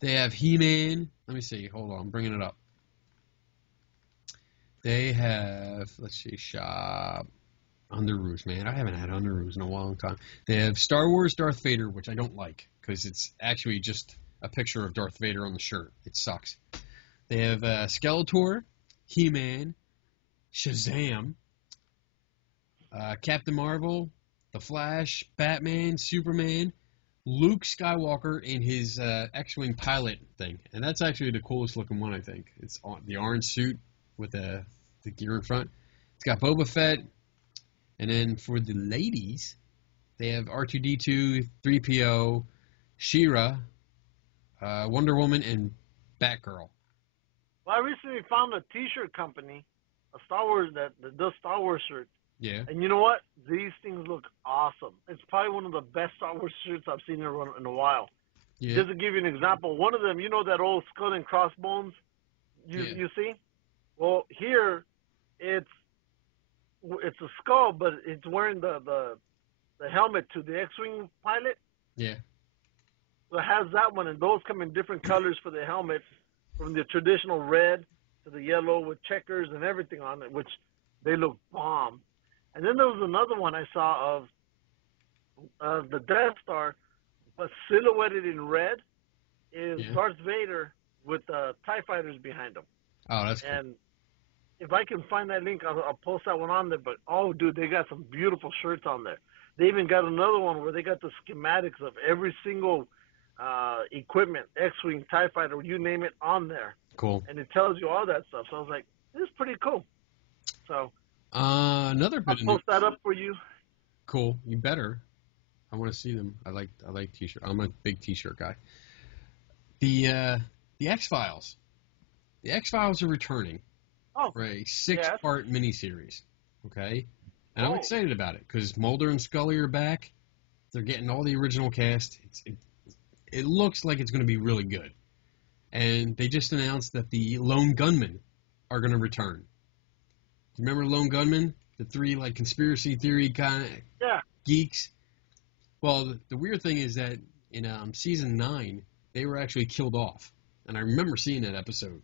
they have He-Man. Let me see. Hold on. I'm bringing it up. They have, let's see, shop. Underoos, man. I haven't had Underoos in a long time. They have Star Wars Darth Vader, which I don't like because it's actually just a picture of Darth Vader on the shirt. It sucks. They have Skeletor, He-Man, Shazam, Captain Marvel, The Flash, Batman, Superman, Luke Skywalker in his X-wing pilot thing, and that's actually the coolest looking one, I think. It's on the orange suit with the gear in front. It's got Boba Fett, and then for the ladies, they have R2-D2, 3PO, She-Ra, Wonder Woman, and Batgirl. Well, I recently found a T-shirt company, a Star Wars that does Star Wars shirts. Yeah. And you know what? These things look awesome. It's probably one of the best Star Wars shirts I've seen in a while. Yeah. Just to give you an example, one of them, you know that old skull and crossbones you see? Well, here it's a skull, but it's wearing the helmet to the X-wing pilot. Yeah. So it has that one, and those come in different colors for the helmet, from the traditional red to the yellow with checkers and everything on it, which they look bomb. And then there was another one I saw of the Death Star, but silhouetted in red is Darth Vader with TIE fighters behind him. Oh, that's cool. And if I can find that link, I'll post that one on there. But, oh, dude, they got some beautiful shirts on there. They even got another one where they got the schematics of every single equipment, X-Wing, TIE fighter, you name it, on there. Cool. And it tells you all that stuff. So I was like, this is pretty cool. So another bit I'll post that up for you. Cool. You better. I want to see them. I like T-shirt. I'm a big T-shirt guy. The X-Files. The X-Files are returning for a 6-part miniseries. Okay? And I'm excited about it because Mulder and Scully are back. They're getting all the original cast. It looks like it's going to be really good. And they just announced that the Lone Gunmen are going to return. Remember Lone Gunmen? The 3 conspiracy theory kind of geeks? Well, the weird thing is that in season 9, they were actually killed off. And I remember seeing that episode.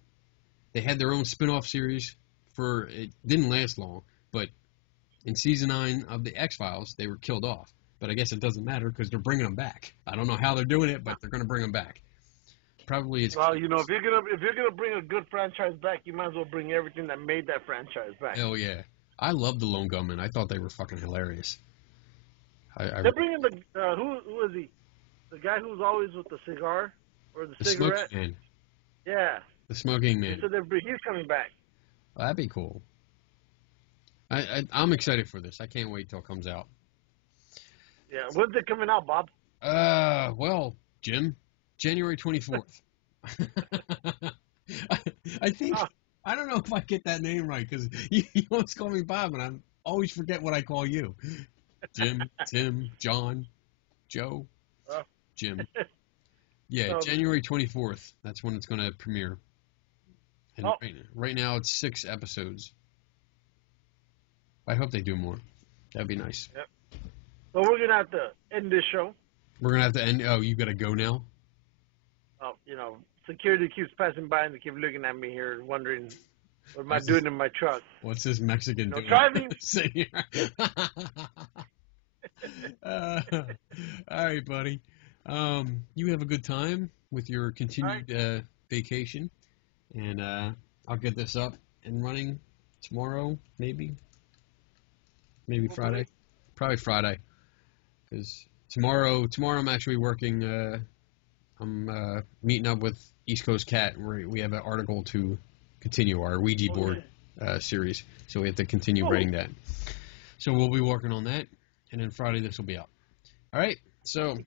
They had their own spin-off series it didn't last long, but in season 9 of the X-Files, they were killed off. But I guess it doesn't matter because they're bringing them back. I don't know how they're doing it, but they're going to bring them back. Probably it's... Well, if you're gonna bring a good franchise back, you might as well bring everything that made that franchise back. Hell yeah. I love the Lone Gunmen. I thought they were fucking hilarious. They're bringing the who is he? The guy who's always with the cigar or the cigarette. Smoking man. Yeah. The smoking man. So he's coming back. Well, that'd be cool. I'm excited for this. I can't wait till it comes out. Yeah. When's it coming out, Bob? Well, Jim, January 24th. I think. I don't know if I get that name right because you always call me Bob, and I always forget what I call you. Jim, Tim, John, Joe, Jim. Yeah, January 24th. That's when it's going to premiere. And right now it's 6 episodes. I hope they do more. That'd be nice. Yep. So we're going to have to end this show. We're going to have to end. Oh, you got to go now? Oh, security keeps passing by and they keep looking at me here wondering what am I doing in my truck. What's this Mexican doing? Driving. Sitting here. All right, buddy. You have a good time with your continued vacation. And I'll get this up and running tomorrow, maybe Friday. Probably Friday. Because tomorrow I'm actually working. I'm meeting up with East Coast Cat. We have an article to continue our Ouija board series. So we have to continue writing that. So we'll be working on that. And then Friday this will be out. All right. So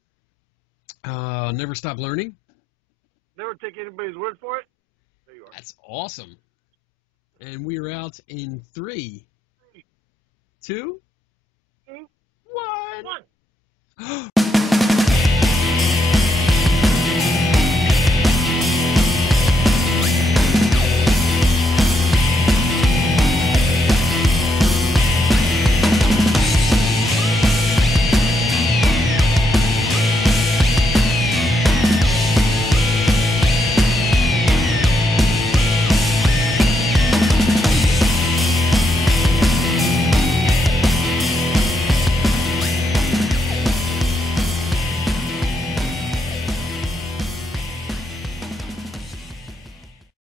never stop learning. Never take anybody's word for it. There you are. That's awesome. And we are out in 3, 2, 1.